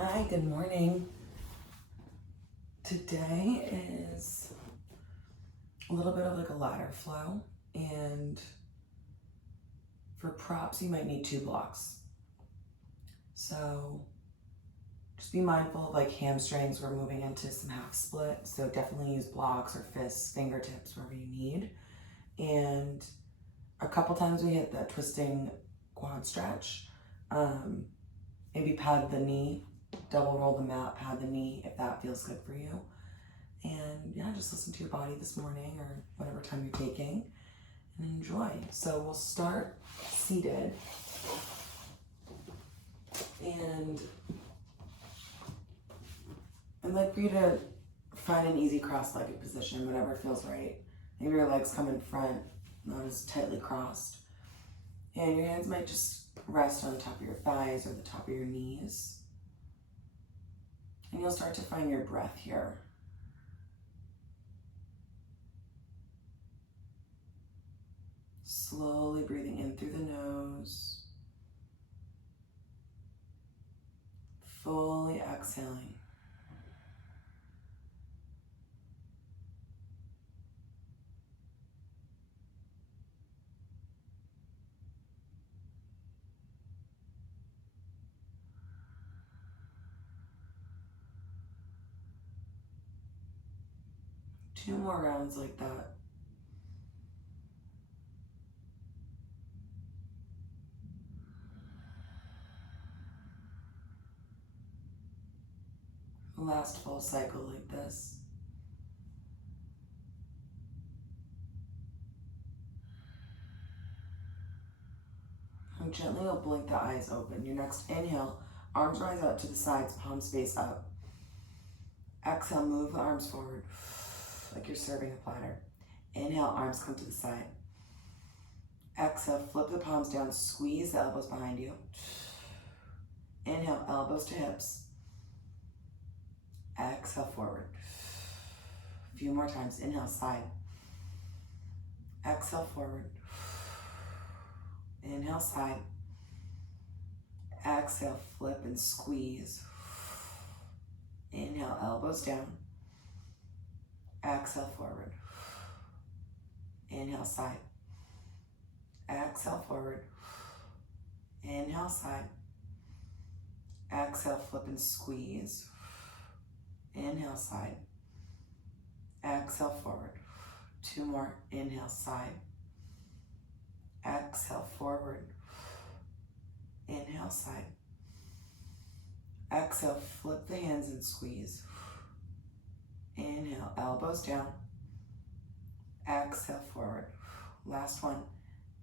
Hi, good morning. Today is a little bit of like a ladder flow, and for props, you might need 2 blocks. So just be mindful of like hamstrings. We're moving into some half split, so definitely use blocks or fists, fingertips, wherever you need. And a couple times we hit that twisting quad stretch. Maybe pad the knee, double roll the mat, pad the knee if that feels good for you. And yeah, just listen to your body this morning or whatever time you're taking and enjoy. So we'll start seated. And I'd like for you to find an easy cross-legged position, whatever feels right. Maybe your legs come in front, not as tightly crossed. And your hands might just rest on the top of your thighs or the top of your knees. And you'll start to find your breath here. Slowly breathing in through the nose. Fully exhaling. Two more rounds like that. Last full cycle like this. And gently you'll blink the eyes open. Your next inhale, arms rise out to the sides, palms face up. Exhale, move the arms forward like you're serving a platter. Inhale, arms come to the side. Exhale, flip the palms down, squeeze the elbows behind you. Inhale, elbows to hips. Exhale, forward. A few more times. Inhale, side. Exhale, forward. Inhale, side. Exhale, flip and squeeze. Inhale, elbows down. Exhale, forward. Inhale, side. Exhale, forward. Inhale, side. Exhale, flip and squeeze. Inhale, side. Exhale, forward. Two more. Inhale, side. Exhale, forward. Inhale, side. Exhale, flip the hands and squeeze. Inhale, elbows down. Exhale, forward. Last one.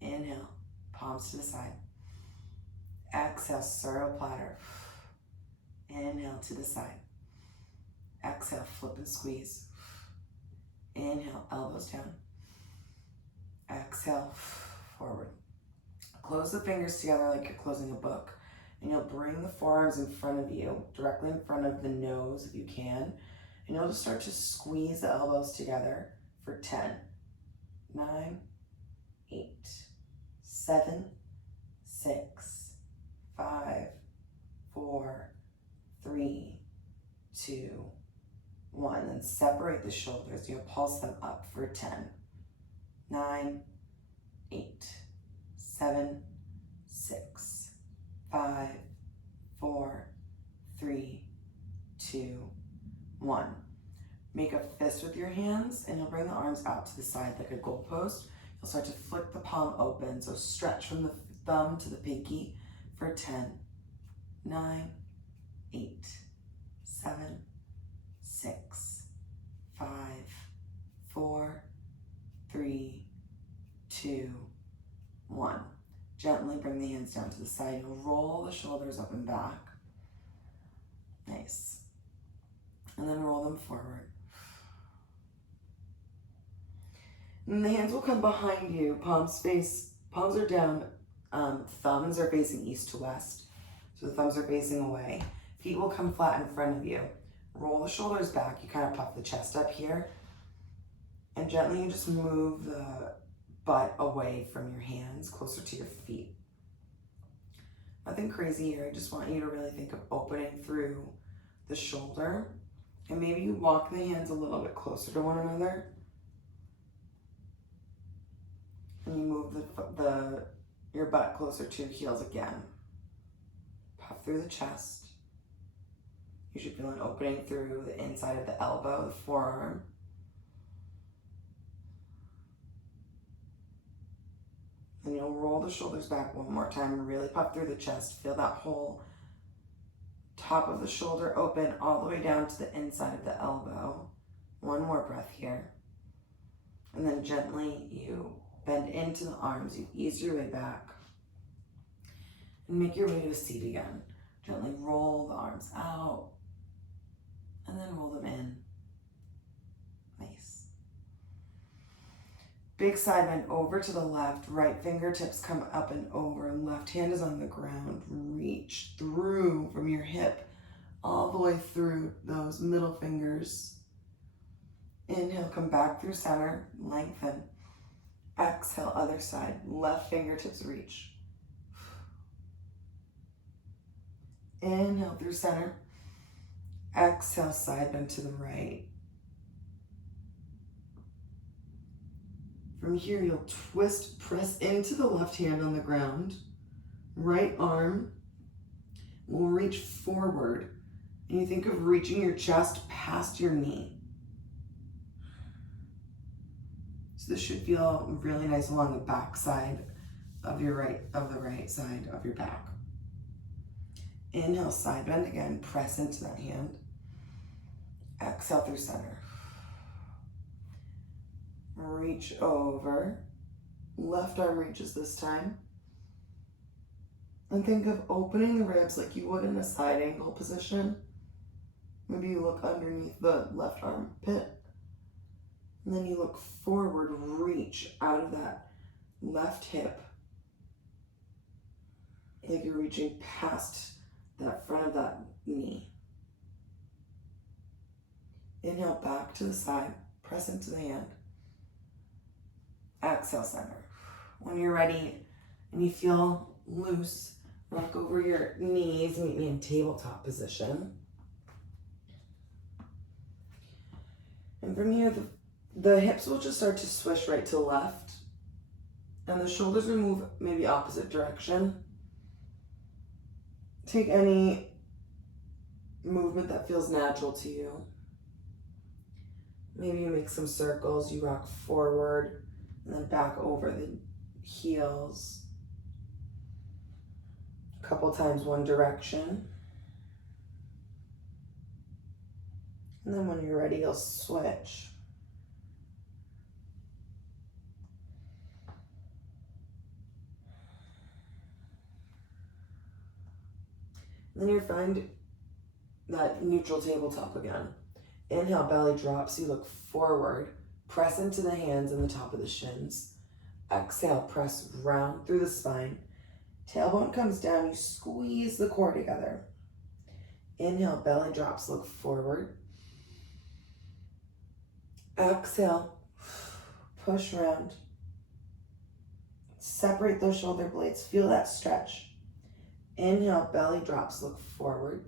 Inhale, palms to the side. Exhale, servo platter. Inhale to the side. Exhale, flip and squeeze. Inhale, elbows down. Exhale, forward. Close the fingers together like you're closing a book. And you'll bring the forearms in front of you, directly in front of the nose if you can. And you'll just start to squeeze the elbows together for 10, 9, 8, 7, 6, 5, 4, 3, 2, 1. And separate the shoulders. You'll pulse them up for 10, 9, 8, 7, 6, 5, 4, 3, 2, 1. Make a fist with your hands and you'll bring the arms out to the side like a goalpost. You'll start to flick the palm open, so stretch from the thumb to the pinky for 10, 9, 8, 7, 6, 5, 4, 3, 2, 1. Gently bring the hands down to the side. You'll roll the shoulders up and back. Nice. And then roll them forward. And the hands will come behind you. Palms are down. Thumbs are facing east to west. So the thumbs are facing away. Feet will come flat in front of you. Roll the shoulders back. You kind of puff the chest up here. And gently you just move the butt away from your hands, closer to your feet. Nothing crazy here. I just want you to really think of opening through the shoulder. And maybe you walk the hands a little bit closer to one another. And you move your butt closer to your heels again. Puff through the chest. You should feel an opening through the inside of the elbow, the forearm. And you'll roll the shoulders back one more time and really puff through the chest. Feel that whole top of the shoulder open all the way down to the inside of the elbow. One more breath here. And then gently you bend into the arms. You ease your way back. And make your way to a seat again. Gently roll the arms out. And then roll them in. Nice. Big side bend over to the left. Right fingertips come up and over. Left hand is on the ground. Reach through from your hip all the way through those middle fingers. Inhale, come back through center. Lengthen. Exhale, other side. Left fingertips reach. Inhale through center. Exhale, side bend to the right. From here, you'll twist, press into the left hand on the ground. Right arm will reach forward. And you think of reaching your chest past your knee. So this should feel really nice along the back side of the right side of your back. Inhale, side bend again, press into that hand. Exhale through center. Reach over. Left arm reaches this time. And think of opening the ribs like you would in a side angle position. Maybe you look underneath the left armpit. And then you look forward, reach out of that left hip. Like you're reaching past that front of that knee. Inhale back to the side, press into the hand. Exhale, center. When you're ready and you feel loose, rock over your knees, meet me in tabletop position. And from here, the hips will just start to swish right to left. And the shoulders will move maybe opposite direction. Take any movement that feels natural to you. Maybe you make some circles, you rock forward and then back over the heels. A couple times one direction. And then when you're ready, you'll switch. Then you find that neutral tabletop again. Inhale, belly drops, you look forward, press into the hands and the top of the shins. Exhale, press round through the spine. Tailbone comes down, you squeeze the core together. Inhale, belly drops, look forward. Exhale, push round. Separate those shoulder blades, feel that stretch. Inhale, belly drops, look forward.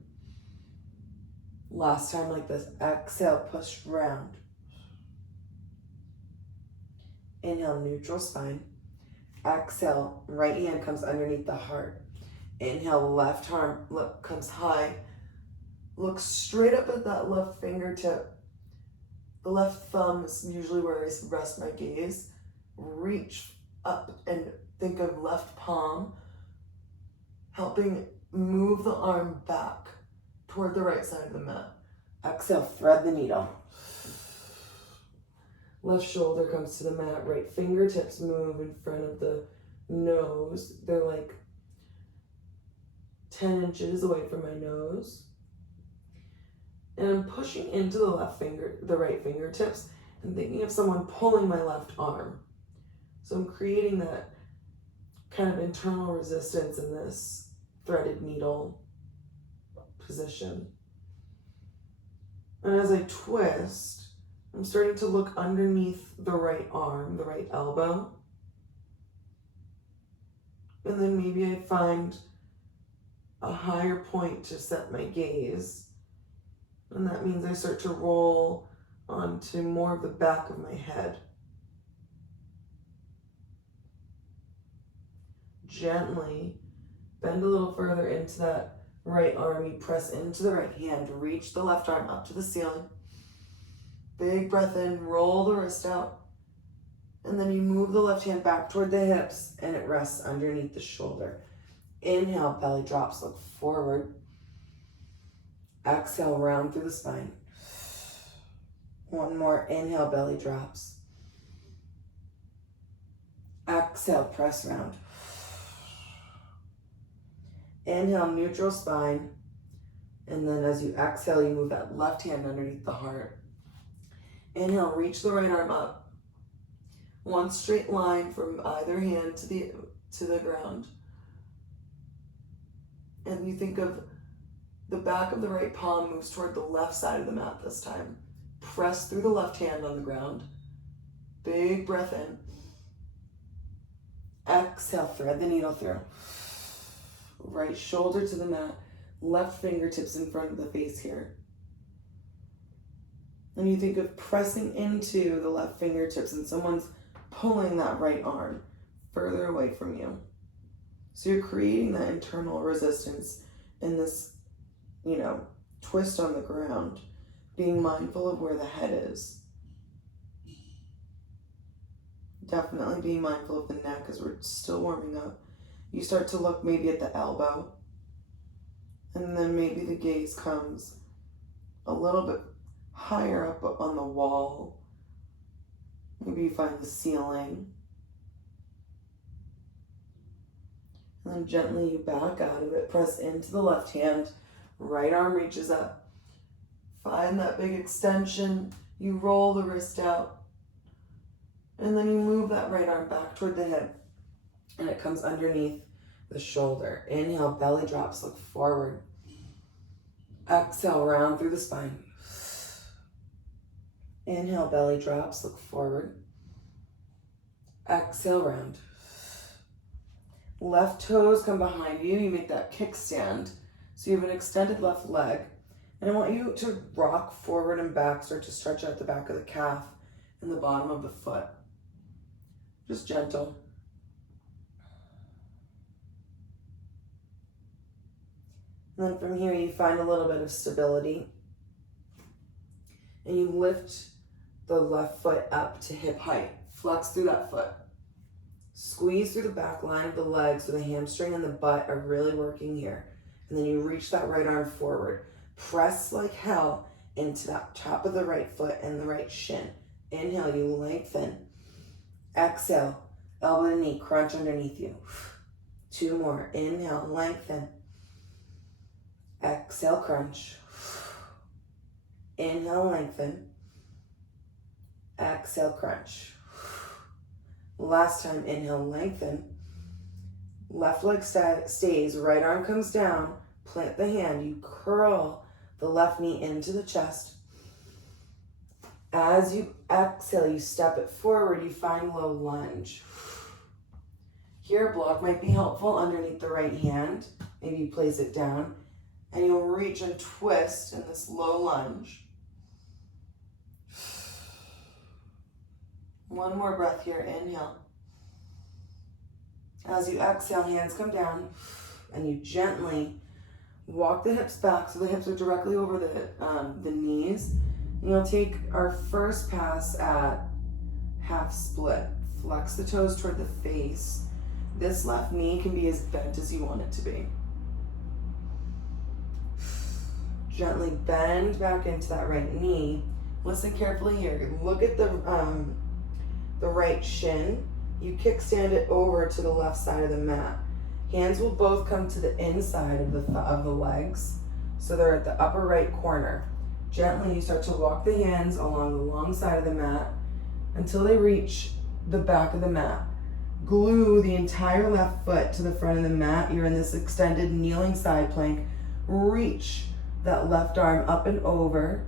Last time like this, exhale, push round. Inhale, neutral spine. Exhale, right hand comes underneath the heart. Inhale, left arm comes high. Look straight up at that left fingertip. The left thumb is usually where I rest my gaze. Reach up and think of left palm, helping move the arm back toward the right side of the mat. Exhale, thread the needle. Left shoulder comes to the mat, right fingertips move in front of the nose. They're like 10 inches away from my nose. And I'm pushing into the right fingertips and thinking of someone pulling my left arm. So I'm creating that kind of internal resistance in this threaded needle position. And as I twist, I'm starting to look underneath the right arm, the right elbow. And then maybe I find a higher point to set my gaze. And that means I start to roll onto more of the back of my head. Gently bend a little further into that right arm. You press into the right hand, reach the left arm up to the ceiling. Big breath in, roll the wrist out. And then you move the left hand back toward the hips and it rests underneath the shoulder. Inhale, belly drops, look forward. Exhale, round through the spine. One more, inhale, belly drops. Exhale, press round. Inhale, neutral spine. And then as you exhale, you move that left hand underneath the heart. Inhale, reach the right arm up. One straight line from either hand to the ground. And you think of the back of the right palm moves toward the left side of the mat this time. Press through the left hand on the ground. Big breath in. Exhale, thread the needle through. Right shoulder to the mat. Left fingertips in front of the face here. And you think of pressing into the left fingertips and someone's pulling that right arm further away from you. So you're creating that internal resistance in this, twist on the ground, being mindful of where the head is. Definitely being mindful of the neck as we're still warming up. You start to look maybe at the elbow, and then maybe the gaze comes a little bit higher up on the wall. Maybe you find the ceiling. And then gently you back out of it, press into the left hand, right arm reaches up. Find that big extension, you roll the wrist out, and then you move that right arm back toward the hip, and it comes underneath the shoulder. Inhale, belly drops, look forward. Exhale, round through the spine. Inhale, belly drops, look forward. Exhale, round. Left toes come behind you. You make that kickstand. So you have an extended left leg. And I want you to rock forward and back, start to stretch out the back of the calf and the bottom of the foot. Just gentle. And then from here, you find a little bit of stability. And you lift the left foot up to hip height. Flex through that foot. Squeeze through the back line of the leg so the hamstring and the butt are really working here. And then you reach that right arm forward. Press like hell into that top of the right foot and the right shin. Inhale, you lengthen. Exhale, elbow to knee, crunch underneath you. 2 more. Inhale, lengthen. Exhale, crunch. Inhale, lengthen. Exhale, crunch. Last time, inhale, lengthen. Left leg stays, right arm comes down. Plant the hand, you curl the left knee into the chest. As you exhale, you step it forward, you find low lunge. Here, a block might be helpful underneath the right hand. Maybe you place it down, and you'll reach and twist in this low lunge. One more breath here, inhale. As you exhale, hands come down, and you gently walk the hips back so the hips are directly over the knees. And you'll take our first pass at half split. Flex the toes toward the face. This left knee can be as bent as you want it to be. Gently bend back into that right knee. Listen carefully here. Look at the right shin. You kickstand it over to the left side of the mat. Hands will both come to the inside of the legs, so they're at the upper right corner. Gently, you start to walk the hands along the long side of the mat until they reach the back of the mat. Glue the entire left foot to the front of the mat. You're in this extended kneeling side plank. Reach that left arm up and over.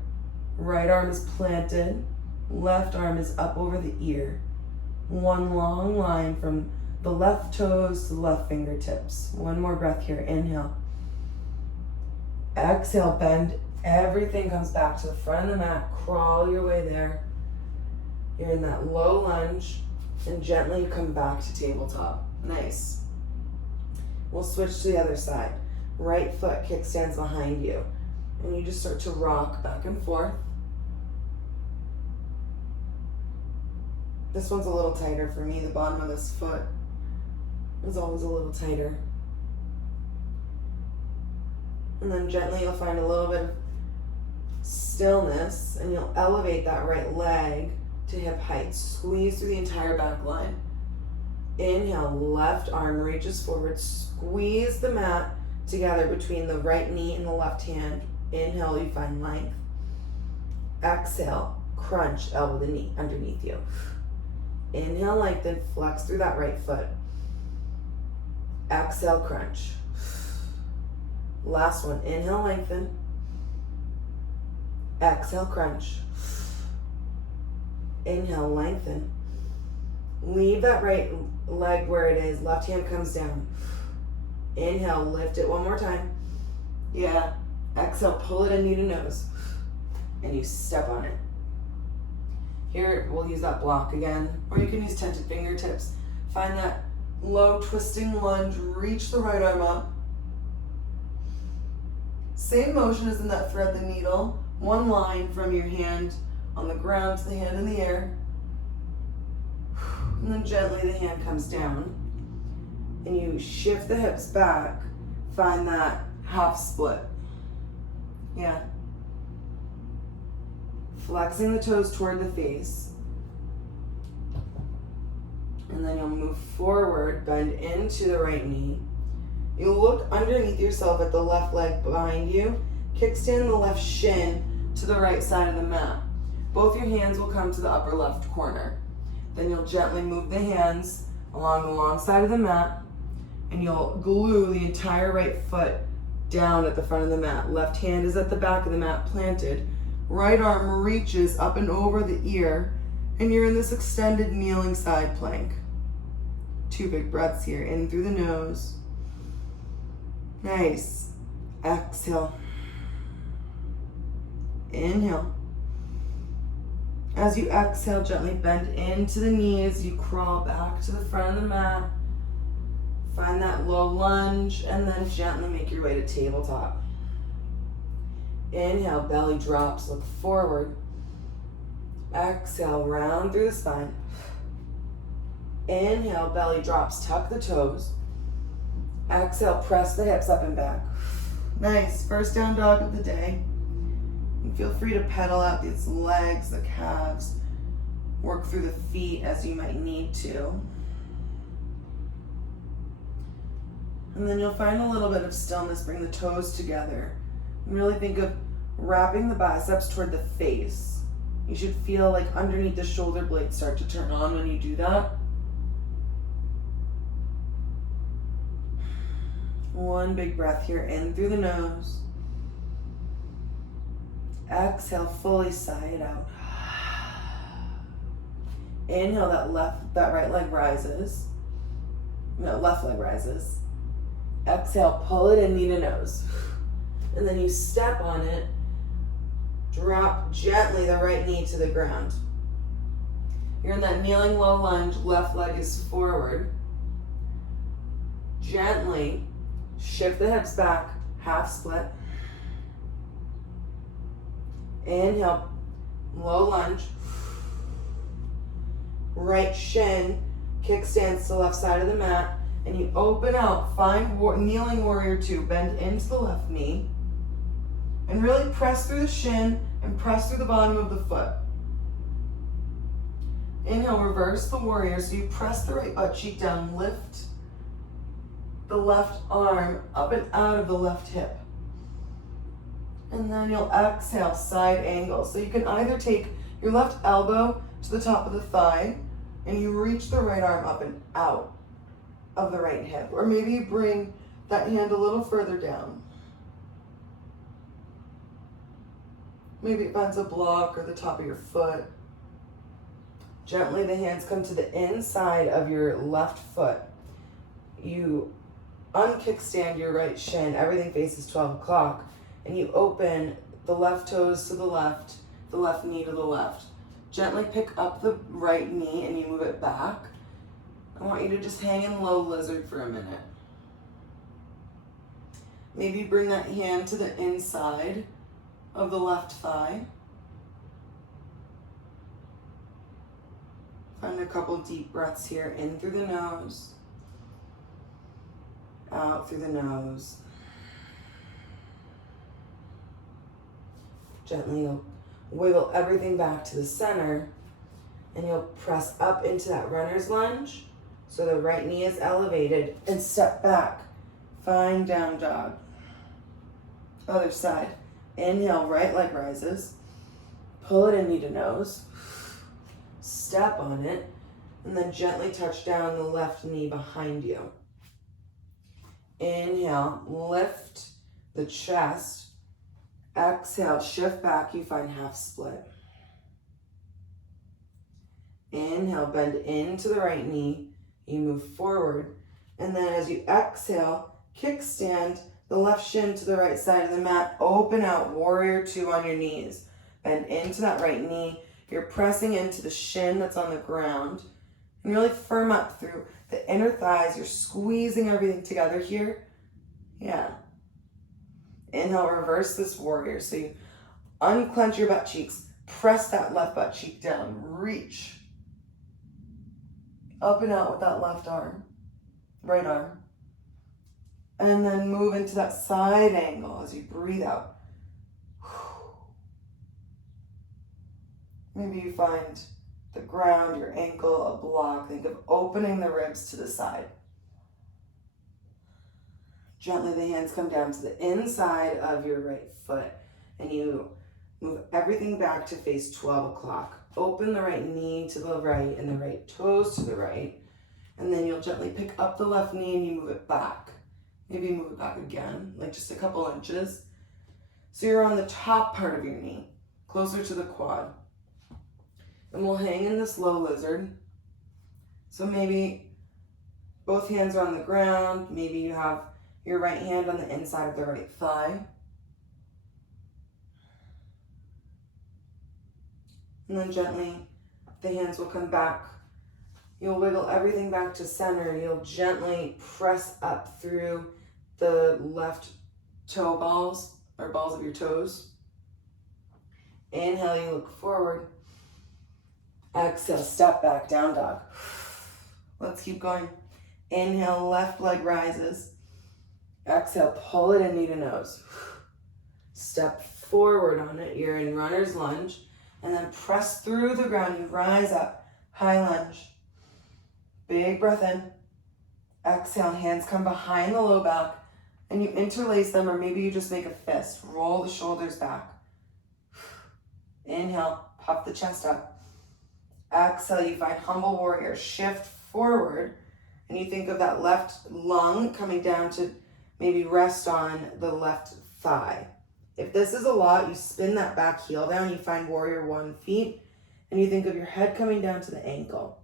Right arm is planted. Left arm is up over the ear. One long line from the left toes to the left fingertips. One more breath here. Inhale. Exhale, bend. Everything comes back to the front of the mat. Crawl your way there. You're in that low lunge, and gently come back to tabletop. Nice. We'll switch to the other side. Right foot kickstands behind you, and you just start to rock back and forth. This one's a little tighter for me. The bottom of this foot is always a little tighter. And then gently you'll find a little bit of stillness, and you'll elevate that right leg to hip height. Squeeze through the entire back line. Inhale, left arm reaches forward. Squeeze the mat together between the right knee and the left hand. Inhale, you find length. Exhale, crunch, elbow the knee underneath you. Inhale, lengthen, flex through that right foot. Exhale, crunch. Last one, inhale, lengthen. Exhale, crunch. Inhale, lengthen. Leave that right leg where it is. Left hand comes down. Inhale, lift it one more time. Yeah. Exhale, pull it in knee to nose. And you step on it. Here, we'll use that block again. Or you can use tented fingertips. Find that low twisting lunge. Reach the right arm up. Same motion as in that thread the needle. One line from your hand on the ground to the hand in the air. And then gently the hand comes down. And you shift the hips back. Find that half split. Yeah. Flexing the toes toward the face. And then you'll move forward, bend into the right knee. You look underneath yourself at the left leg behind you. Kickstand the left shin to the right side of the mat. Both your hands will come to the upper left corner. Then you'll gently move the hands along the long side of the mat, and you'll glue the entire right foot down at the front of the mat. Left hand is at the back of the mat planted. Right arm reaches up and over the ear, and you're in this extended kneeling side plank. 2 big breaths here, in through the nose. Nice. Exhale. Inhale. As you exhale, gently bend into the knees. You crawl back to the front of the mat. Find that low lunge, and then gently make your way to tabletop. Inhale, belly drops, look forward. Exhale, round through the spine. Inhale, belly drops, tuck the toes. Exhale, press the hips up and back. Nice, first down dog of the day. And feel free to pedal out these legs, the calves. Work through the feet as you might need to. And then you'll find a little bit of stillness, bring the toes together. And really think of wrapping the biceps toward the face. You should feel like underneath the shoulder blades start to turn on when you do that. One big breath here, in through the nose. Exhale, fully sigh it out. Inhale, that right leg rises. No, left leg rises. Exhale, pull it in, knee to nose. And then you step on it. Drop gently the right knee to the ground. You're in that kneeling low lunge, left leg is forward. Gently shift the hips back, half split. Inhale, low lunge. Right shin kickstands to the left side of the mat, and you open out. Find kneeling warrior 2. Bend into the left knee, and really press through the shin and press through the bottom of the foot. Inhale, reverse the warrior. So you press the right butt cheek down, lift the left arm up and out of the left hip. And then you'll exhale, side angle. So you can either take your left elbow to the top of the thigh and you reach the right arm up and out of the right hip. Or maybe you bring that hand a little further down. Maybe it finds a block or the top of your foot. Gently the hands come to the inside of your left foot. You unkickstand your right shin. Everything faces 12 o'clock. and you open the left toes to the left knee to the left. Gently pick up the right knee and you move it back. I want you to just hang in low lizard for a minute. Maybe bring that hand to the inside of the left thigh. Find a couple deep breaths here, in through the nose, out through the nose. Gently you'll wiggle everything back to the center, and you'll press up into that runner's lunge so the right knee is elevated, and step back. Find down dog. Other side. Inhale, right leg rises. Pull it in knee to nose. Step on it, and then gently touch down the left knee behind you. Inhale, lift the chest. Exhale, shift back, you find half split. Inhale, bend into the right knee, you move forward, and then as you exhale, kickstand the left shin to the right side of the mat, open out, warrior two on your knees. Bend into that right knee, you're pressing into the shin that's on the ground, and really firm up through the inner thighs, you're squeezing everything together here. Yeah. Inhale, reverse this warrior. So you unclench your butt cheeks, press that left butt cheek down, reach. Up and out with that left arm, right arm. And then move into that side angle as you breathe out. Maybe you find the ground, your ankle, a block. Think of opening the ribs to the side. Gently the hands come down to the inside of your right foot, and you move everything back to face 12 o'clock. Open the right knee to the right and the right toes to the right, and then you'll gently pick up the left knee and you move it back. Maybe move it back again, like just a couple inches. So you're on the top part of your knee, closer to the quad. And we'll hang in this low lizard. So maybe both hands are on the ground. Maybe you have your right hand on the inside of the right thigh. And then gently, the hands will come back. You'll wiggle everything back to center. You'll gently press up through the left toe balls, or balls of your toes. Inhale, you look forward. Exhale, step back, down dog. Let's keep going. Inhale, left leg rises. Exhale, pull it in knee to nose. Step forward on it. You're in runner's lunge. And then press through the ground. You rise up. High lunge. Big breath in. Exhale, hands come behind the low back. And you interlace them, or maybe you just make a fist. Roll the shoulders back. Inhale, puff the chest up. Exhale, you find humble warrior. Shift forward. And you think of that left lung coming down to maybe rest on the left thigh. If this is a lot, you spin that back heel down, you find warrior one feet, and you think of your head coming down to the ankle.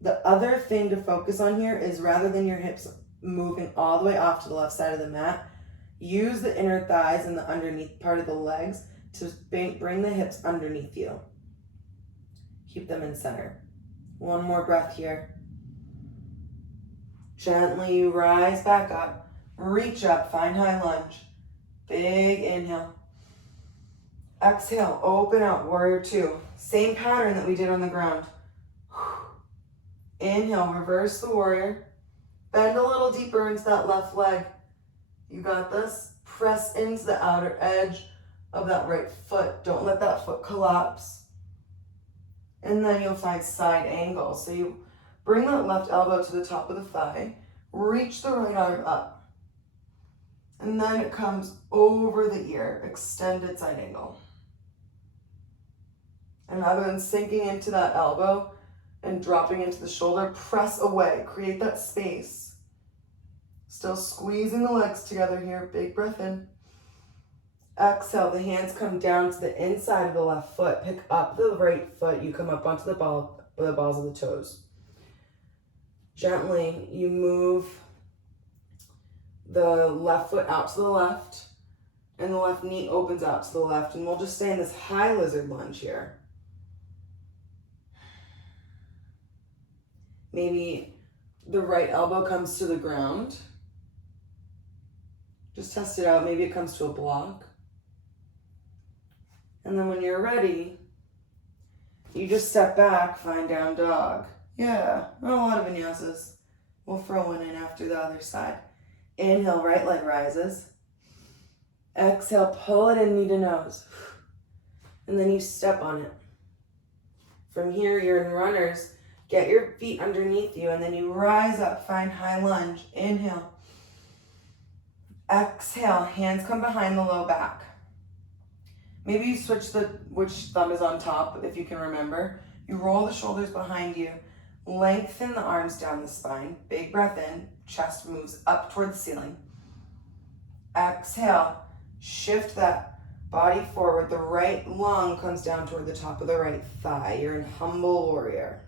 The other thing to focus on here is rather than your hips moving all the way off to the left side of the mat, use the inner thighs and the underneath part of the legs to bring the hips underneath you. Keep them in center. One more breath here. Gently you rise back up, reach up, find high lunge. Big inhale. Exhale, open out, warrior two. Same pattern that we did on the ground. Inhale, reverse the warrior. Bend a little deeper into that left leg. You got this. Press into the outer edge of that right foot. Don't let that foot collapse. And then you'll find side angle. So you bring that left elbow to the top of the thigh. Reach the right arm up. And then it comes over the ear, extended side angle. And rather than sinking into that elbow and dropping into the shoulder, press away, create that space. Still squeezing the legs together here, big breath in. Exhale, the hands come down to the inside of the left foot, pick up the right foot, you come up onto the balls of the toes. Gently, you move the left foot out to the left, And the left knee opens out to the left, and we'll just stay in this high lizard lunge here. Maybe the right elbow comes to the ground. Just test it out. Maybe it comes to a block. And then when you're ready, you just step back, find down dog. Yeah, a lot of vinyasas. We'll throw one in after the other side. Inhale, right leg rises. Exhale, pull it in, knee to nose. And then you step on it. From here, you're in runners. Get your feet underneath you, and then you rise up, find high lunge. Inhale. Exhale, hands come behind the low back. Maybe you switch which thumb is on top, if you can remember. You roll the shoulders behind you. Lengthen the arms down the spine. Big breath in. Chest moves up toward the ceiling. Exhale. Shift that body forward. The right lung comes down toward the top of the right thigh. You're in humble warrior.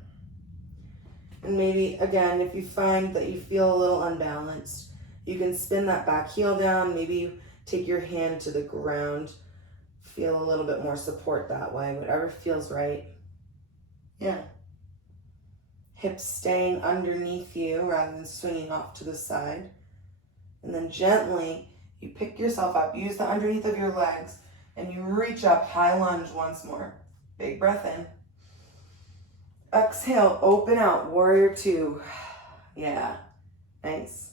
And maybe, again, if you find that you feel a little unbalanced, you can spin that back heel down. Maybe you take your hand to the ground. Feel a little bit more support that way. Whatever feels right. Yeah. Hips staying underneath you rather than swinging off to the side. And then gently, you pick yourself up. Use the underneath of your legs. And you reach up, high lunge once more. Big breath in. Exhale, open out, warrior two. Yeah, nice.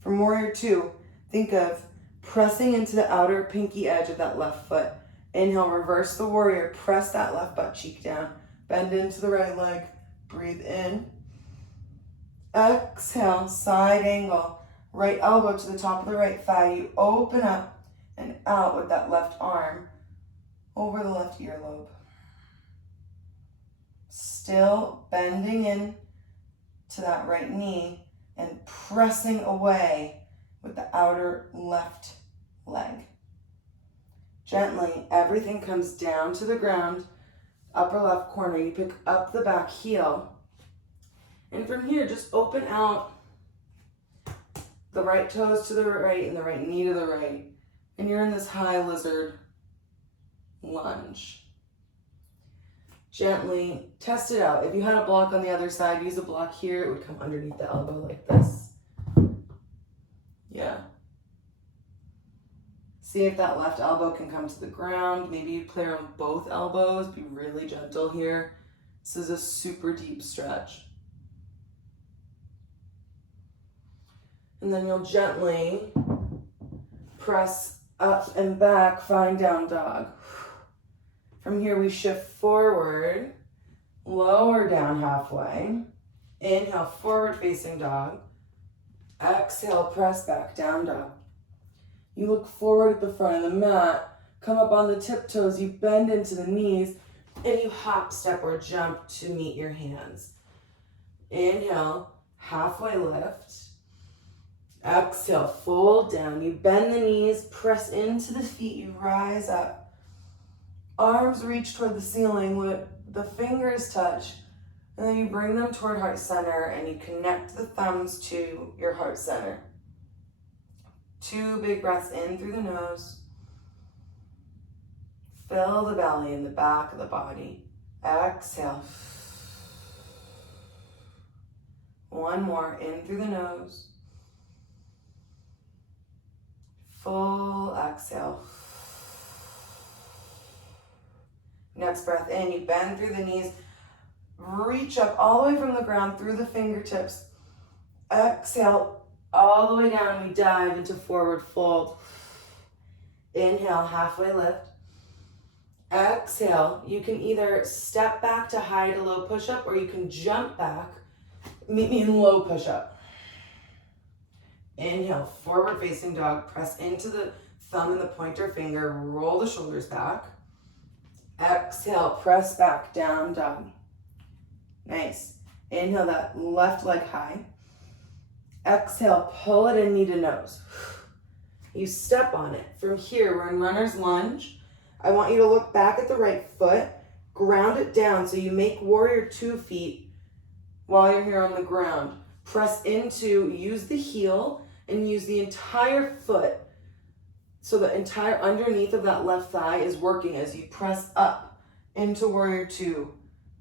From warrior two, think of pressing into the outer pinky edge of that left foot. Inhale, reverse the warrior, press that left butt cheek down. Bend into the right leg, breathe in. Exhale, side angle, right elbow to the top of the right thigh. You open up and out with that left arm over the left earlobe. Still bending in to that right knee and pressing away with the outer left leg. Gently, everything comes down to the ground, upper left corner. You pick up the back heel. And from here, just open out the right toes to the right and the right knee to the right. And you're in this high lizard lunge. Gently test it out. If you had a block on the other side, use a block here. It would come underneath the elbow like this. Yeah. See if that left elbow can come to the ground. Maybe you play around both elbows. Be really gentle here. This is a super deep stretch. And then you'll gently press up and back, find down dog. From here, we shift forward, lower down halfway. Inhale, forward facing dog. Exhale, press back, down dog. You look forward at the front of the mat, come up on the tiptoes, you bend into the knees, and you hop, step, or jump to meet your hands. Inhale, halfway lift. Exhale, fold down. You bend the knees, press into the feet, you rise up. Arms reach toward the ceiling, the fingers touch, and then you bring them toward heart center and you connect the thumbs to your heart center. 2 big breaths in through the nose. Fill the belly and the back of the body. Exhale. 1 more, in through the nose. Full exhale. Next breath in, you bend through the knees, reach up all the way from the ground through the fingertips. Exhale, all the way down, we dive into forward fold. Inhale, halfway lift. Exhale, you can either step back to high to low push-up or you can jump back. Meet me in low push-up. Inhale, forward facing dog, press into the thumb and the pointer finger, roll the shoulders back. Exhale, press back, down dog. Nice. Inhale that left leg high. Exhale, pull it in, knee to nose. You step on it. From here, we're in runner's lunge. I want you to look back at the right foot, ground it down so you make warrior 2 feet while you're here on the ground. Press into, use the heel and use the entire foot So the entire underneath of that left thigh is working as you press up into warrior two.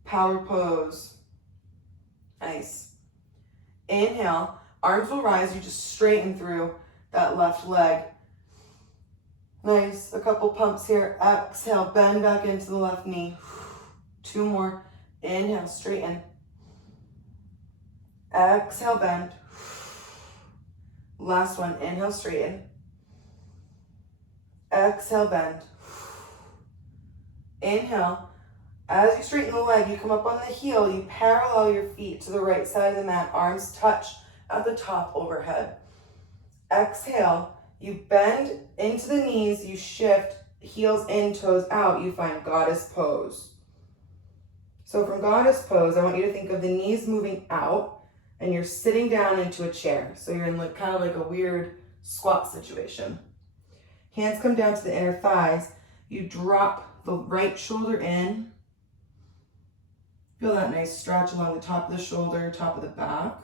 Power pose. Nice. Inhale, arms will rise, you just straighten through that left leg. Nice, a couple pumps here. Exhale, bend back into the left knee. 2 more. Inhale, straighten. Exhale, bend. Last one, inhale, straighten. Exhale, bend. Inhale. As you straighten the leg, you come up on the heel, you parallel your feet to the right side of the mat, arms touch at the top overhead. Exhale, you bend into the knees, you shift, heels in, toes out, you find goddess pose. So from goddess pose, I want you to think of the knees moving out and you're sitting down into a chair. So you're in like kind of like a weird squat situation. Hands come down to the inner thighs. You drop the right shoulder in. Feel that nice stretch along the top of the shoulder, top of the back.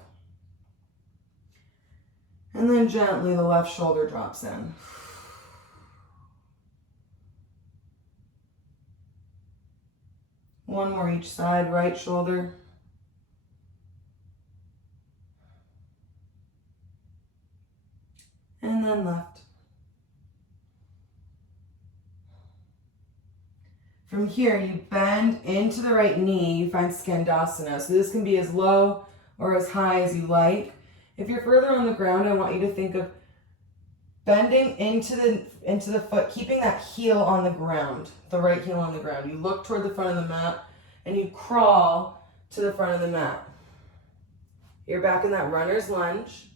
And then gently the left shoulder drops in. One more each side, right shoulder. And then left. From here, you bend into the right knee, you find Skandasana. So this can be as low or as high as you like. If you're further on the ground, I want you to think of bending into the foot, keeping that heel on the ground, the right heel on the ground. You look toward the front of the mat and you crawl to the front of the mat. You're back in that runner's lunge.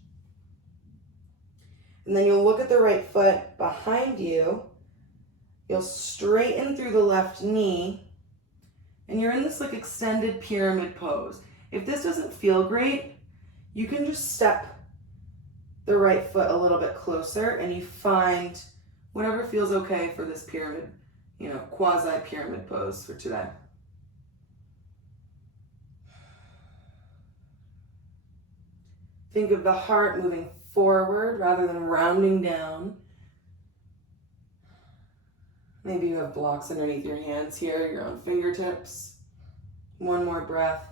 And then you'll look at the right foot behind you. You'll straighten through the left knee, and you're in this like extended pyramid pose. If this doesn't feel great, you can just step the right foot a little bit closer and you find whatever feels okay for this pyramid, quasi-pyramid pose for today. Think of the heart moving forward rather than rounding down. Maybe you have blocks underneath your hands here, your own fingertips. One more breath.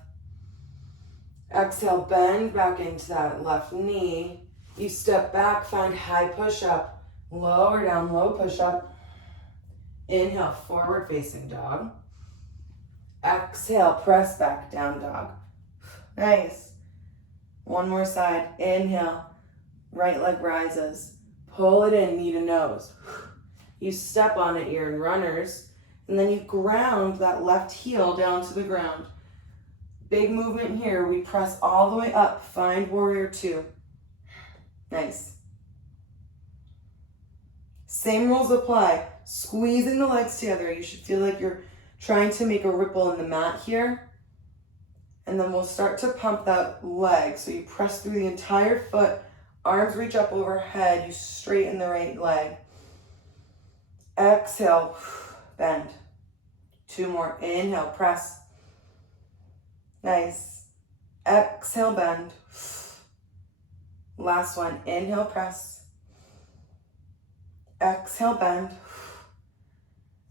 Exhale, bend back into that left knee. You step back, find high push-up. Lower down, low push-up. Inhale, forward facing dog. Exhale, press back, down dog. Nice. One more side. Inhale, right leg rises. Pull it in, knee to nose. You step on it, you're in runners, and then you ground that left heel down to the ground. Big movement here. We press all the way up. Find warrior two. Nice. Same rules apply. Squeezing the legs together. You should feel like you're trying to make a ripple in the mat here. And then we'll start to pump that leg. So you press through the entire foot. Arms reach up overhead. You straighten the right leg. Exhale, bend. 2 more. Inhale, press. Nice. Exhale, bend. Last one. Inhale, press. Exhale, bend.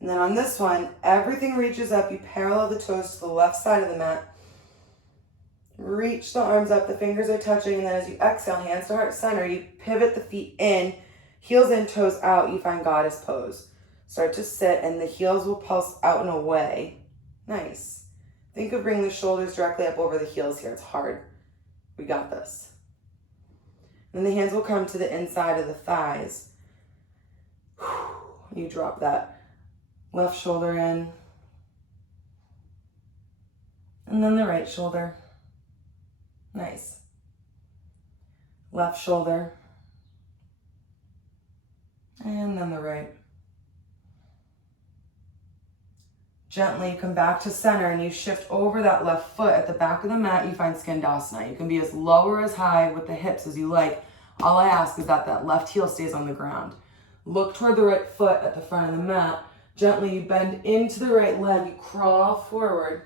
And then on this one, everything reaches up. You parallel the toes to the left side of the mat. Reach the arms up. The fingers are touching. And then as you exhale, hands to heart center, you pivot the feet in. Heels in, toes out. You find goddess pose. Start to sit and the heels will pulse out and away. Nice. Think of bringing the shoulders directly up over the heels here. It's hard. We got this. And the hands will come to the inside of the thighs. You drop that left shoulder in. And then the right shoulder. Nice. Left shoulder. And then the right. Gently come back to center and you shift over that left foot at the back of the mat. You find Skandasana. You can be as low or as high with the hips as you like. All I ask is that that left heel stays on the ground. Look toward the right foot at the front of the mat. Gently you bend into the right leg. You crawl forward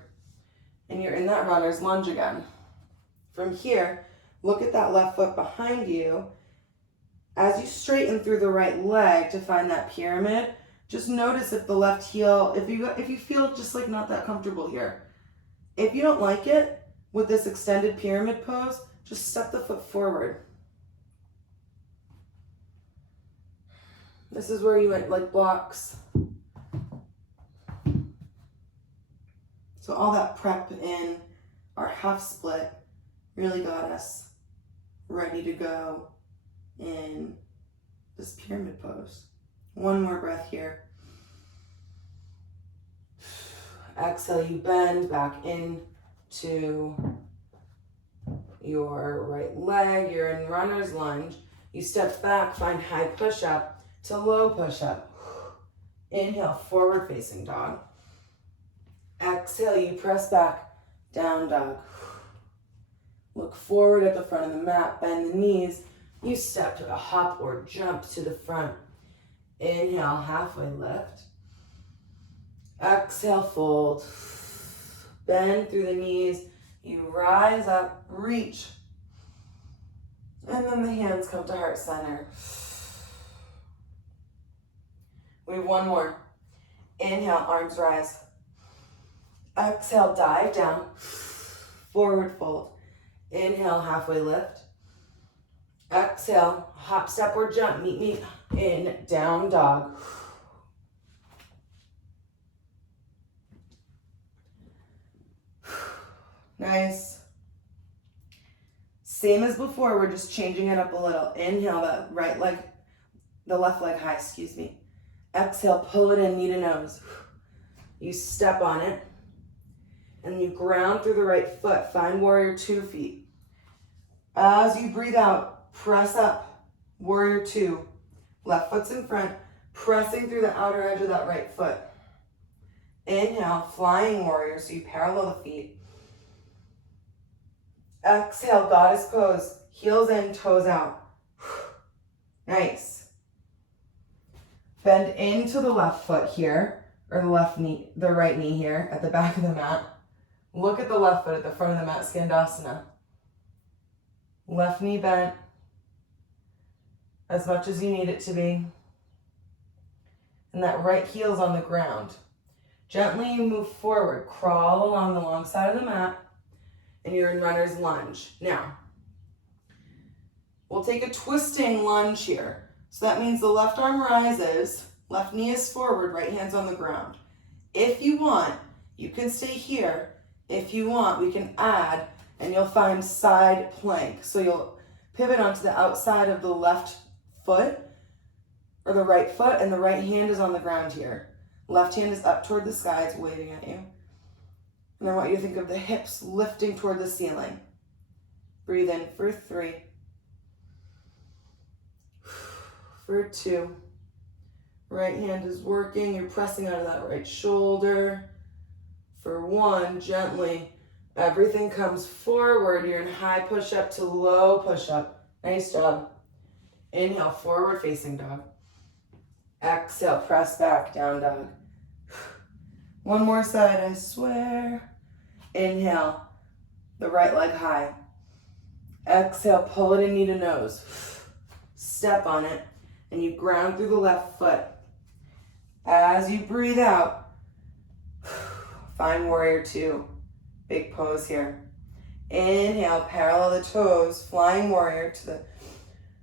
and you're in that runner's lunge again. From here, look at that left foot behind you As you straighten through the right leg to find that pyramid, just notice if the left heel, if you feel just like not that comfortable here. If you don't like it with this extended pyramid pose, just step the foot forward. This is where you went like blocks. So all that prep in our half split really got us ready to go in this pyramid pose. One more breath here. Exhale, you bend back into your right leg. You're in runner's lunge. You step back, find high push-up to low push-up. Inhale, forward facing dog. Exhale, you press back, down dog. Look forward at the front of the mat, bend the knees. You step to a hop or jump to the front. Inhale, halfway lift. Exhale, fold. Bend through the knees. You rise up, reach. And then the hands come to heart center. We have one more. Inhale, arms rise. Exhale, dive down. Forward fold. Inhale, halfway lift. Exhale, hop, step, or jump. Meet me in down dog. Nice. Same as before, we're just changing it up a little. Inhale, that right leg, the left leg high, excuse me. Exhale, pull it in, knee to nose. You step on it, and you ground through the right foot. Find warrior 2 feet. As you breathe out, press up, warrior 2. Left foot's in front, pressing through the outer edge of that right foot. Inhale, flying warrior, so you parallel the feet. Exhale, goddess pose. Heels in, toes out. Nice. Bend into the left foot here, or the right knee here at the back of the mat. Look at the left foot at the front of the mat, Skandasana. Left knee bent as much as you need it to be. And that right heel's on the ground. Gently you move forward, crawl along the long side of the mat, and you're in runner's lunge. Now, we'll take a twisting lunge here. So that means the left arm rises, left knee is forward, right hand's on the ground. If you want, you can stay here. If you want, we can add, and you'll find side plank. So you'll pivot onto the outside of the left foot, or the right foot, and the right hand is on the ground here. Left hand is up toward the sky, it's waving at you. And I want you to think of the hips lifting toward the ceiling. Breathe in for 3. For 2. Right hand is working, you're pressing out of that right shoulder. For 1, gently, everything comes forward. You're in high push-up to low push-up. Nice job. Inhale, forward facing dog. Exhale, press back, down dog. One more side, I swear. Inhale, the right leg high. Exhale, pull it in, knee to nose. Step on it, and you ground through the left foot. As you breathe out, find warrior 2. Big pose here. Inhale, parallel the toes, flying warrior to the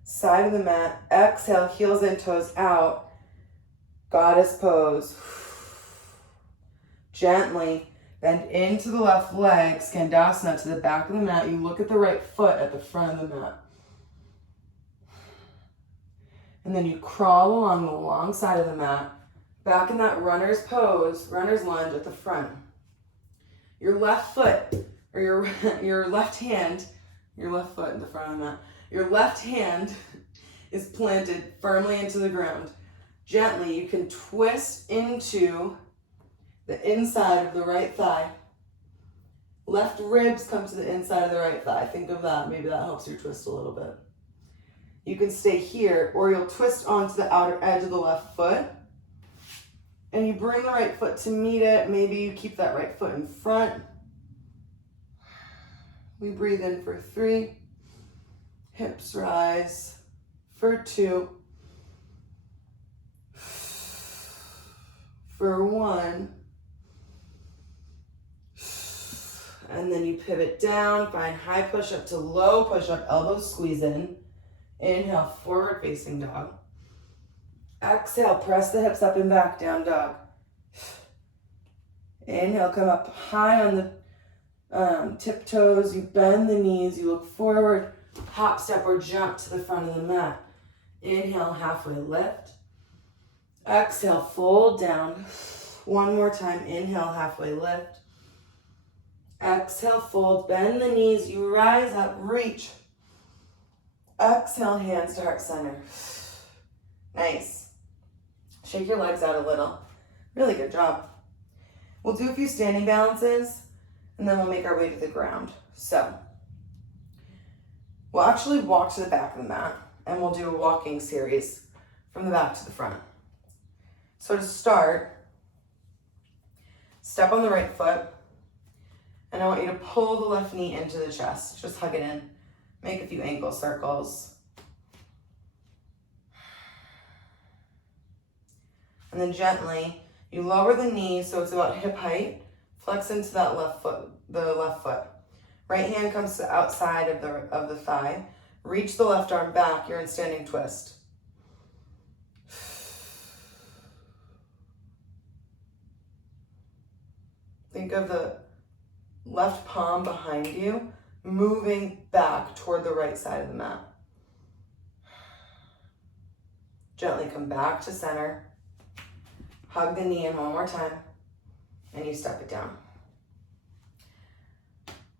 side of the mat. Exhale, heels in, toes out. Goddess pose. Gently bend into the left leg, Skandasana to the back of the mat. You look at the right foot at the front of the mat. And then you crawl along the long side of the mat, back in that runner's pose, runner's lunge at the front. Your left foot, or your left hand, your left foot in the front of the mat, your left hand is planted firmly into the ground. Gently, you can twist into the inside of the right thigh. Left ribs come to the inside of the right thigh. Think of that. Maybe that helps you twist a little bit. You can stay here, or you'll twist onto the outer edge of the left foot. And you bring the right foot to meet it. Maybe you keep that right foot in front. We breathe in for 3. Hips rise. for 2, for 1, and then you pivot down, find high push-up to low push-up, elbows squeeze in. Inhale, forward facing dog. Exhale, press the hips up and back, down dog. Inhale, come up high on the tiptoes, you bend the knees, you look forward, hop, step, or jump to the front of the mat. Inhale, halfway lift. Exhale, fold down. One more time, inhale, halfway lift. Exhale, fold, bend the knees, you rise up, reach. Exhale, hands to heart center. Nice. Shake your legs out a little. Really good job. We'll do a few standing balances, and then we'll make our way to the ground. So, we'll actually walk to the back of the mat, and we'll do a walking series from the back to the front. So to start, step on the right foot, and I want you to pull the left knee into the chest. Just hug it in. Make a few ankle circles. And then gently, you lower the knee so it's about hip height. Flex into that left foot, the left foot. Right hand comes to the outside of the thigh. Reach the left arm back. You're in standing twist. Think of the left palm behind you, moving back toward the right side of the mat. Gently come back to center. Hug the knee in one more time, and you step it down.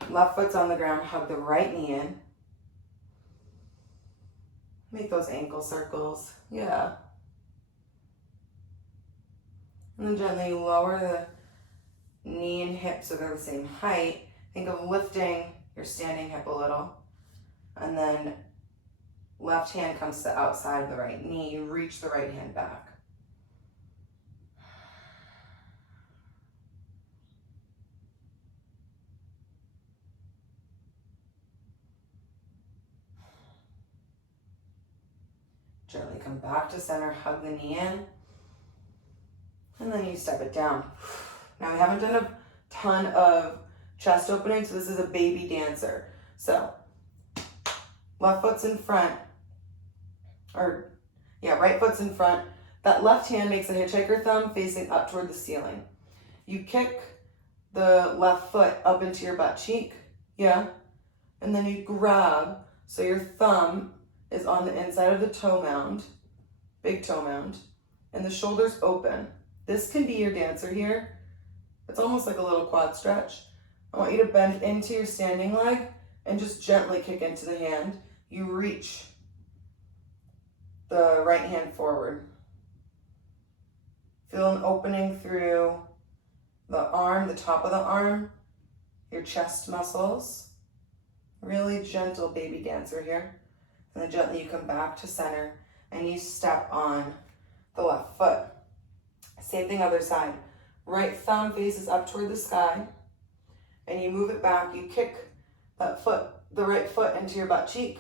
Left foot's on the ground, hug the right knee in. Make those ankle circles, yeah. And then gently lower the knee and hip so they're the same height. Think of lifting your standing hip a little. And then left hand comes to the outside of the right knee. You reach the right hand back. Gently come back to center, hug the knee in, and then you step it down. Now we haven't done a ton of chest opening, so this is a baby dancer. So left foot's in front, right foot's in front. That left hand makes a hitchhiker thumb facing up toward the ceiling. You kick the left foot up into your butt cheek, yeah? And then you grab, so your thumb is on the inside of the toe mound, big toe mound, and the shoulders open. This can be your dancer here. It's almost like a little quad stretch. I want you to bend into your standing leg and just gently kick into the hand. You reach the right hand forward. Feel an opening through the arm, the top of the arm, your chest muscles. Really gentle baby dancer here. And then gently you come back to center and you step on the left foot. Same thing other side. Right thumb faces up toward the sky and you move it back. You kick that foot, the right foot, into your butt cheek.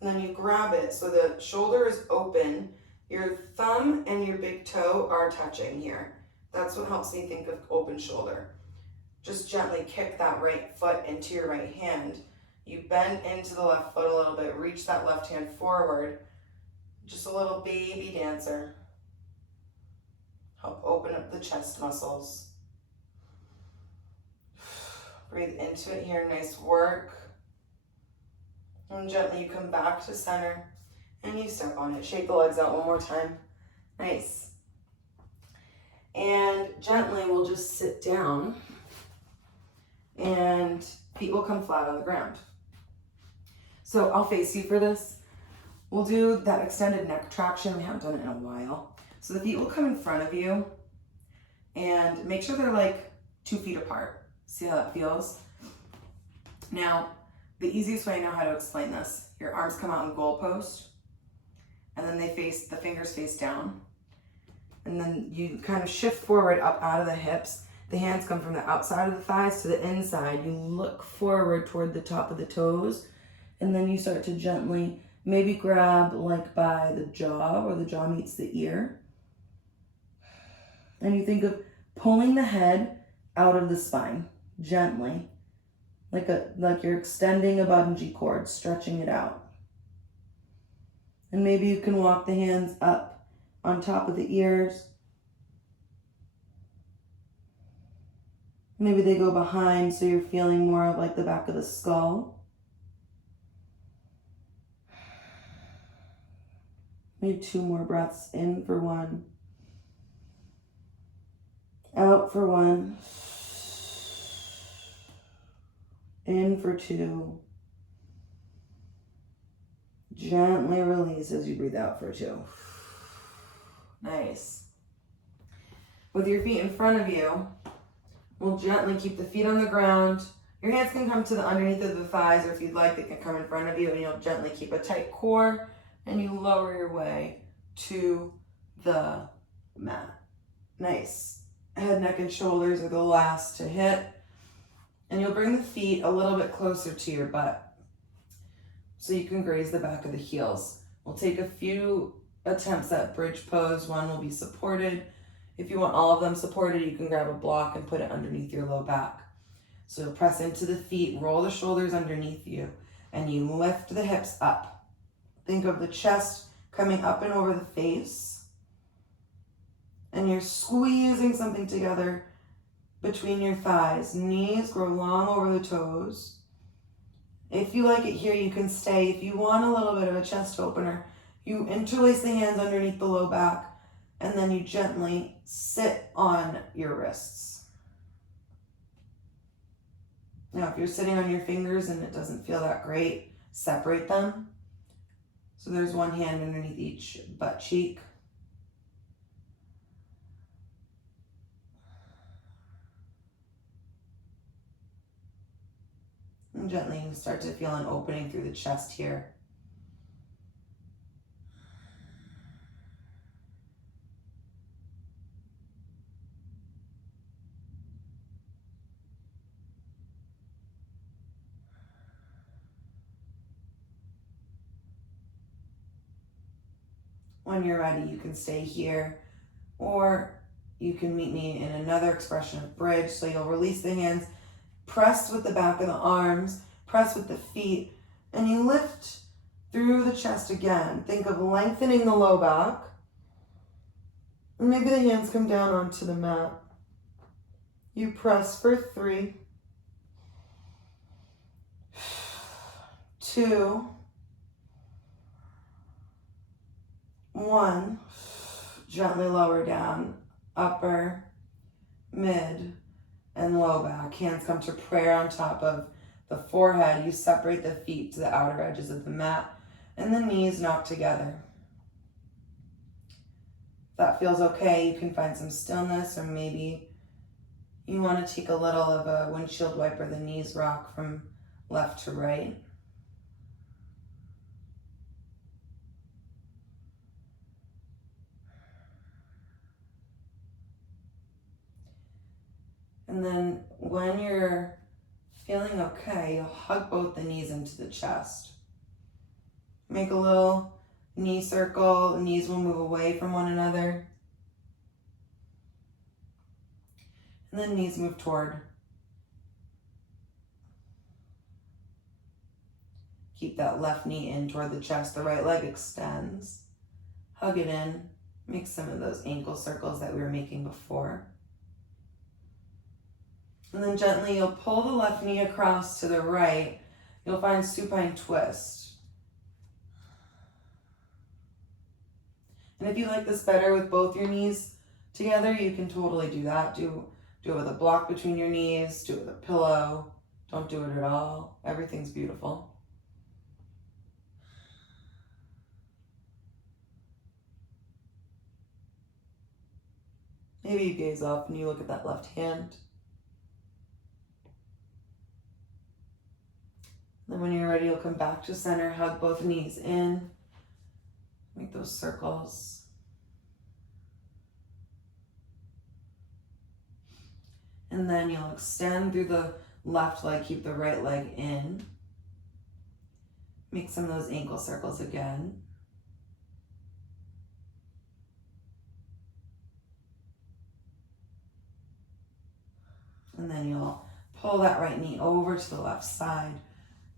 And then you grab it so the shoulder is open. Your thumb and your big toe are touching here. That's what helps me think of open shoulder. Just gently kick that right foot into your right hand. You bend into the left foot a little bit, reach that left hand forward. Just a little baby dancer. Help open up the chest muscles. Breathe into it here, nice work. And gently you come back to center and you step on it. Shake the legs out one more time. Nice. And gently we'll just sit down and feet will come flat on the ground. So I'll face you for this. We'll do that extended neck traction. We haven't done it in a while. So the feet will come in front of you and make sure they're like 2 feet apart. See how that feels? Now, the easiest way I know how to explain this, your arms come out in goalpost and then the fingers face down. And then you kind of shift forward up out of the hips. The hands come from the outside of the thighs to the inside. You look forward toward the top of the toes. And then you start to gently Maybe grab like by the jaw, where the jaw meets the ear. And you think of pulling the head out of the spine gently, like you're extending a bungee cord, stretching it out. And maybe you can walk the hands up on top of the ears. Maybe they go behind so you're feeling more of like the back of the skull. Maybe 2 more breaths, in for 1, out for 1, in for 2. Gently release as you breathe out for 2. Nice. With your feet in front of you, we'll gently keep the feet on the ground. Your hands can come to the underneath of the thighs, or if you'd like, they can come in front of you, and you'll gently keep a tight core, and you lower your way to the mat. Nice. Head, neck, and shoulders are the last to hit. And you'll bring the feet a little bit closer to your butt so you can graze the back of the heels. We'll take a few attempts at bridge pose. One will be supported. If you want all of them supported, you can grab a block and put it underneath your low back. So press into the feet, roll the shoulders underneath you, and you lift the hips up. Think of the chest coming up and over the face, and you're squeezing something together between your thighs. Knees grow long over the toes. If you like it here, you can stay. If you want a little bit of a chest opener, you interlace the hands underneath the low back, and then you gently sit on your wrists. Now, if you're sitting on your fingers and it doesn't feel that great, separate them. So there's one hand underneath each butt cheek. And gently you start to feel an opening through the chest here. When you're ready, you can stay here, or you can meet me in another expression of bridge. So you'll release the hands, press with the back of the arms, press with the feet, and you lift through the chest again. Think of lengthening the low back. Maybe the hands come down onto the mat. You press for 3, 2, 1. Gently lower down, upper, mid, and low back. Hands come to prayer on top of the forehead. You separate the feet to the outer edges of the mat, and the knees knock together. If that feels okay, you can find some stillness, or maybe you want to take a little of a windshield wiper, the knees rock from left to right. And then when you're feeling okay, you'll hug both the knees into the chest. Make a little knee circle. The knees will move away from one another. And then knees move toward. Keep that left knee in toward the chest. The right leg extends. Hug it in. Make some of those ankle circles that we were making before. And then gently you'll pull the left knee across to the right. You'll find supine twist. And if you like this better with both your knees together, you can totally do that. Do it with a block between your knees. Do it with a pillow. Don't do it at all. Everything's beautiful. Maybe you gaze up and you look at that left hand. Then when you're ready, you'll come back to center, hug both knees in, make those circles. And then you'll extend through the left leg, keep the right leg in. Make some of those ankle circles again. And then you'll pull that right knee over to the left side.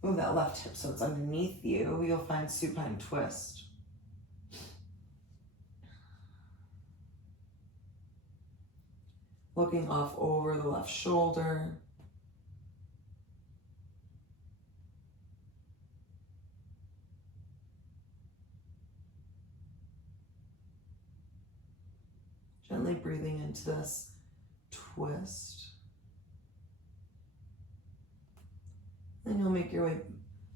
Move that left hip so it's underneath you. You'll find supine twist. Looking off over the left shoulder. Gently breathing into this twist. Then you'll make your way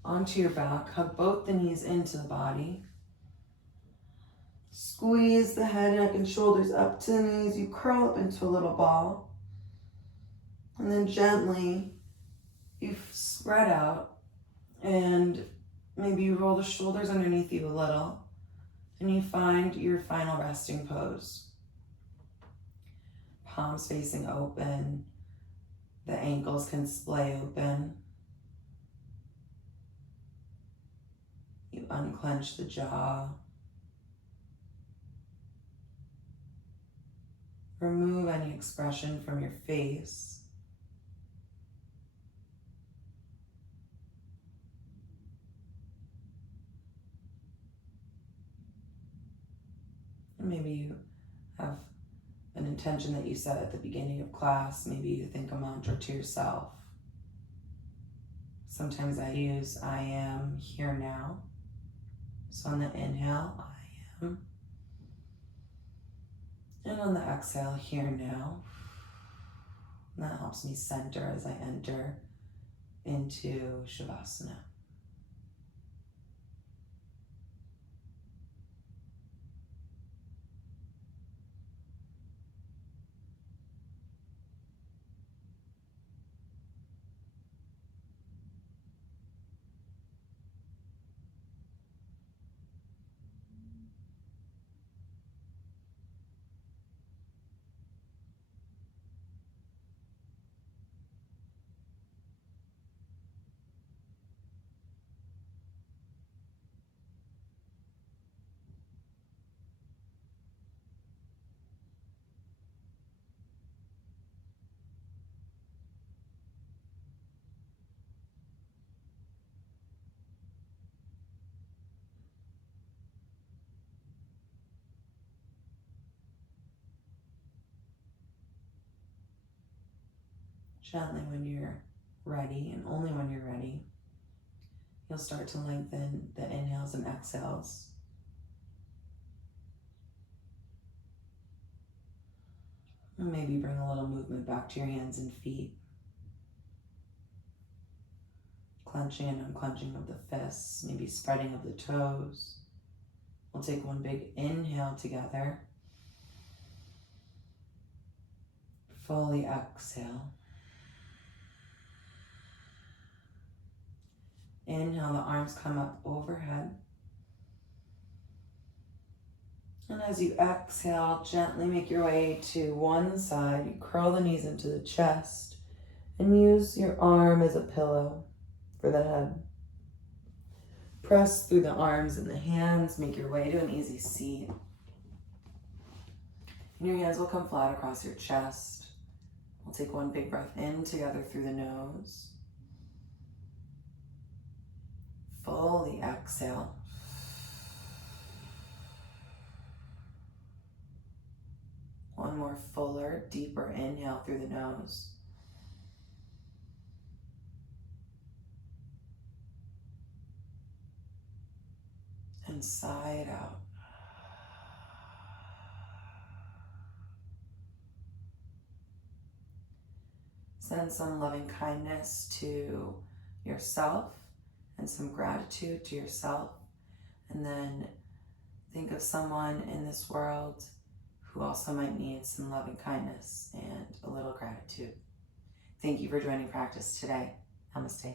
onto your back. Hug both the knees into the body. Squeeze the head, neck, and shoulders up to the knees. You curl up into a little ball. And then gently, you spread out. And maybe you roll the shoulders underneath you a little. And you find your final resting pose. Palms facing open. The ankles can splay open. You unclench the jaw. Remove any expression from your face. And maybe you have an intention that you set at the beginning of class. Maybe you think a mantra to yourself. Sometimes I use I am here now. So on the inhale, I am. And on the exhale, here now. And that helps me center as I enter into Shavasana. Gently when you're ready, and only when you're ready, you'll start to lengthen the inhales and exhales. And maybe bring a little movement back to your hands and feet. Clenching and unclenching of the fists, maybe spreading of the toes. We'll take one big inhale together. Fully exhale. Inhale, the arms come up overhead. And as you exhale, gently make your way to one side. You curl the knees into the chest and use your arm as a pillow for the head. Press through the arms and the hands. Make your way to an easy seat. And your hands will come flat across your chest. We'll take one big breath in together through the nose. Fully exhale. One more fuller, deeper inhale through the nose. And sigh it out. Send some loving kindness to yourself and some gratitude to yourself. And then think of someone in this world who also might need some loving kindness and a little gratitude. Thank you for joining practice today. Namaste.